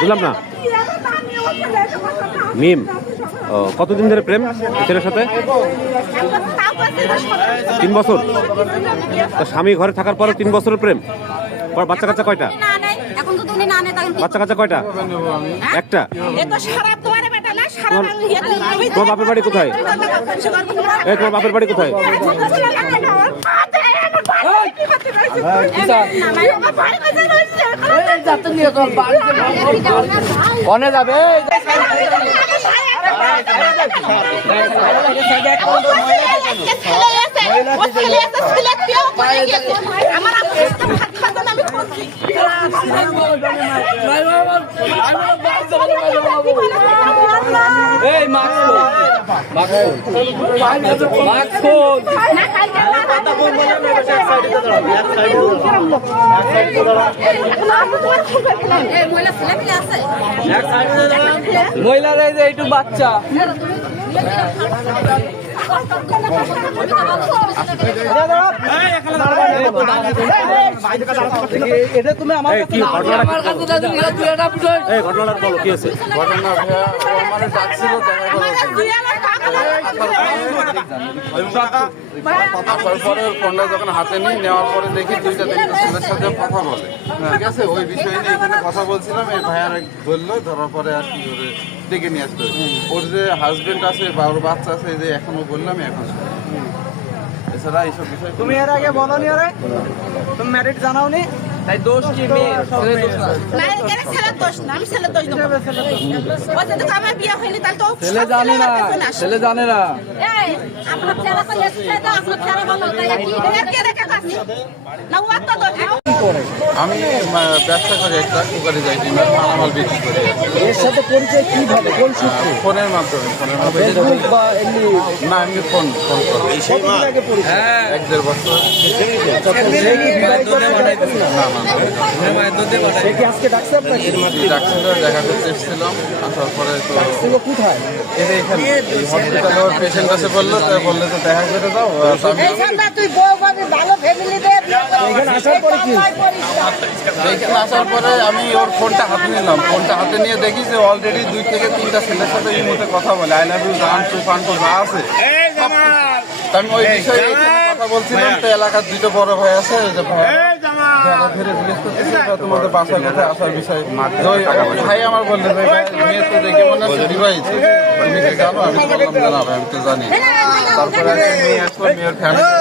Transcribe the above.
বুঝলাম না মিম কতদিন ধরে প্রেম ছেলের সাথে? 3 বছর। স্বামী ঘরে থাকার পরে 3 বছরের প্রেম। বাচ্চা কাচ্চা কয়টা? বাচ্চা কাচ্চা কয়টা? একটা। তোমার বাপের বাড়ি কোথায়? তোমার বাপের বাড়ি কোথায়? কনে যাবে? মহিলারা একটু বাচ্চা এটা তুমি আমার ঘটনাটা বলো কি আছে? ঘটনা আমার ডাকছিল পরে ফোনটা যখন হাতে নিয়ে নেওয়ার পরে দেখি 2-3 ছেলের সাথে কথা বলে, ঠিক আছে? ওই বিষয় নিয়ে এখানে কথা বলছিলাম, এই ভাইয়ার ধরলো, ধরার পরে আর কি করে ডেকে নিয়ে আসলো। ওর যে হাজবেন্ড আছে বা ওর বাচ্চা আছে, যে এখনো বললাম এখন এছাড়া এইসব বিষয়। তুমি এর আগে বলো নি? ওরে তুমি ম্যারিড জানাও নি? তাই দোষ কি মেয়ে? ছেলের দোষ না, আমি ছেলের দোষ দেবো। আমার বিয়ে হয়নি, তাহলে তো ছেলে জানে না, ছেলে জানে না। আপনার ছেলে তো এসে তো আপনার ছেলে বলো কে রেখে পাচ্ছি না, ও তো দোষ। আমি ব্যবসা করি, একটা কুকারি যাই ডিমের মালামাল বিক্রি করি। এর সাথে পরিচয় কিভাবে, কোন সূত্রে? ফোনের মাধ্যমে। ফেসবুক বা এমনি? না, এমনি ফোন করি। কতদিন আগে পরিচয়? 1-1.5 বছর। সে কি বিবাহিত না? সে কি আজকে ডাকছে আপনাকে? ডাকছিল, দেখা করতে এসেছিলাম, আসার পরে তো ছিল কোথায়? এখানে হসপিটালে ওর পেশেন্ট আছে বললো, তাই বললে তো দেখা করে দাও। তুই বউ পাবি, ভালো ফ্যামিলি দে। এখানে আসার পরে কি? এখানে আসার পরে আমি ওর ফোনটা হাতে নিলাম, ফোনটা হাতে নিয়ে দেখি যে অলরেডি 2 থেকে 3টা ছেলের সাথে এই মুহূর্তে কথা বলে। আই লাভ ইউ জান, তুফান তো যা আছে। আমি ওই বিষয়ে কথা বলছিলাম, তো এলাকার 2টা বড় ভাই আছে, যে ভাই ধরে জিজ্ঞেস করতেছে তোমাদের বাসায় কোথায় আসার বিষয়। ভাই আমার বললে মেয়ে তো দেখে মনে হচ্ছে বিবাহিত, তুমি কি জানো? আমি তো বললাম না ভাই, আমি তো জানি। তারপরে মেয়ে আসলো, মেয়ের ফ্যামিলি